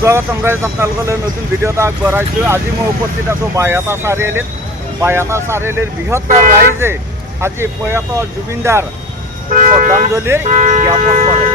স্বাগতম ৰাইজ, আপোনালোকলৈ নতুন ভিডিঅ' এটা আগবঢ়াইছোঁ। আজি মই উপস্থিত আছোঁ বাইহাটা চাৰিআলিত। বাইহাটা চাৰিআলিৰ বৃহত্তৰ ৰাইজে আজি প্ৰয়াত জুবিনদাৰ শ্ৰদ্ধাঞ্জলি জ্ঞাপন কৰে।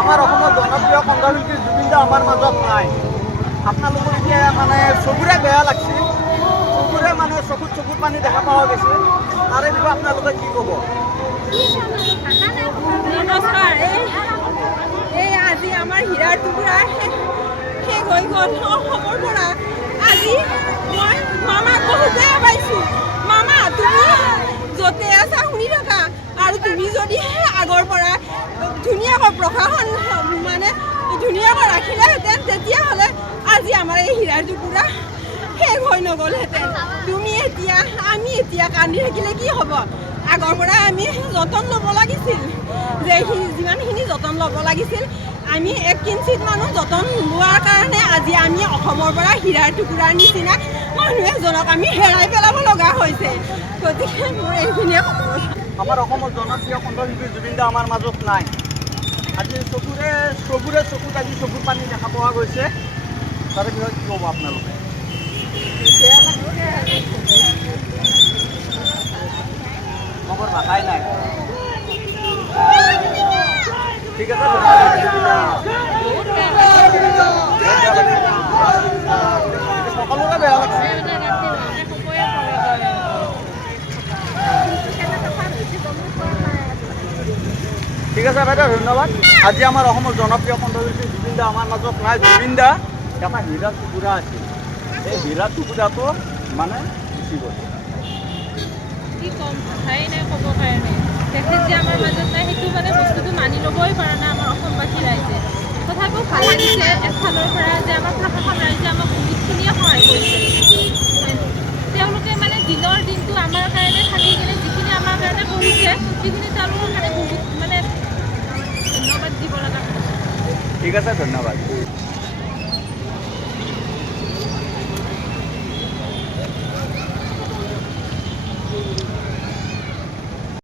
আমাৰ অসমৰ জনপ্ৰিয় কণ্ঠশিল্পী জুবিন দা আমাৰ মাজত নাই। আপোনালোকৰ এতিয়া মানে চকুৰে বেয়া লাগছে, চকুৰে মানে চকুত পানী দেখা পোৱা গৈছে। তাৰে বিষয়ে আপোনালোকে কি ক'ব? নমস্কাৰ। এই আজি আমাৰ হীৰাৰ টুকুৰা শেষ হৈ গ'ল অসমৰ পৰা। আজি মই মামাক বহুত বেয়া পাইছোঁ। মামা, তুমি য'তে আছা শুনি থাকা, আৰু তুমি যদি আগৰ পৰা ধুনীয়াকৈ প্ৰশাসন মানে ধুনীয়াকৈ ৰাখিলেহেঁতেন, তেতিয়াহ'লে আজি আমাৰ এই হীৰাৰ টুকুৰা শেষ হৈ নগ'লহেঁতেন। আমি এতিয়া কান্দি থাকিলে কি হ'ব? আগৰ পৰা আমি যতন ল'ব লাগিছিল, যে যিমানখিনি যতন ল'ব লাগিছিল আমি 1 কিঞ্চিত মানুহ যতন লোৱাৰ কাৰণে আজি আমি অসমৰ পৰা হীৰাৰ টুকুৰাৰ নিচিনা মানুহ এজনক আমি হেৰাই পেলাব লগা হৈছে। গতিকে মোৰ এইখিনিয়ে ক'ব। আমাৰ অসমৰ জনপ্ৰিয় কণ্ঠশিল্পী জুবিন দা আমাৰ মাজত নাই। আজি চকুত আজি চকুৰ পানী দেখা পোৱা গৈছে। তাৰে বিষয়ে কি ক'ব আপোনালোকে? খবৰ ভাষাই নাই। ঠিক আছে, সকলোৰে বেয়া লাগছে। ঠিক আছে বাইদেউ, ধন্যবাদ। আজি আমাৰ অসমৰ জনপ্ৰিয় কণ্ঠশিল্পী জুবিন দা আমাৰ মাজত নাই। জুবিন দা এটা হীৰাৰ টুকুৰা আছিল। এই হীৰাৰ টুকুৰাটো মানে গুচি গ'ল। কি ক'ম, ভাষাই নাই ক'ব কাৰণে। তেখেত যে আমাৰ মাজত নাই, সেইটো মানে বস্তুটো মানি ল'বই পৰা নাই আমাৰ অসমবাসী ৰাইজে। তথাপিও ভাল লাগিছে এফালৰ পৰা যে আমাৰ প্ৰশাসন ৰাইজে আমাক বহুতখিনিয়ে সহায় কৰিছে। তেওঁলোকে মানে দিনৰ দিনটো আমাৰ কাৰণে থাকি কিনে যিখিনি আমাৰ কাৰণে কৰিছে, সেইখিনি তেওঁলোকৰ কাৰণে বহুত মানে ধন্যবাদ দিব লগা হৈছে। ঠিক আছে, ধন্যবাদ।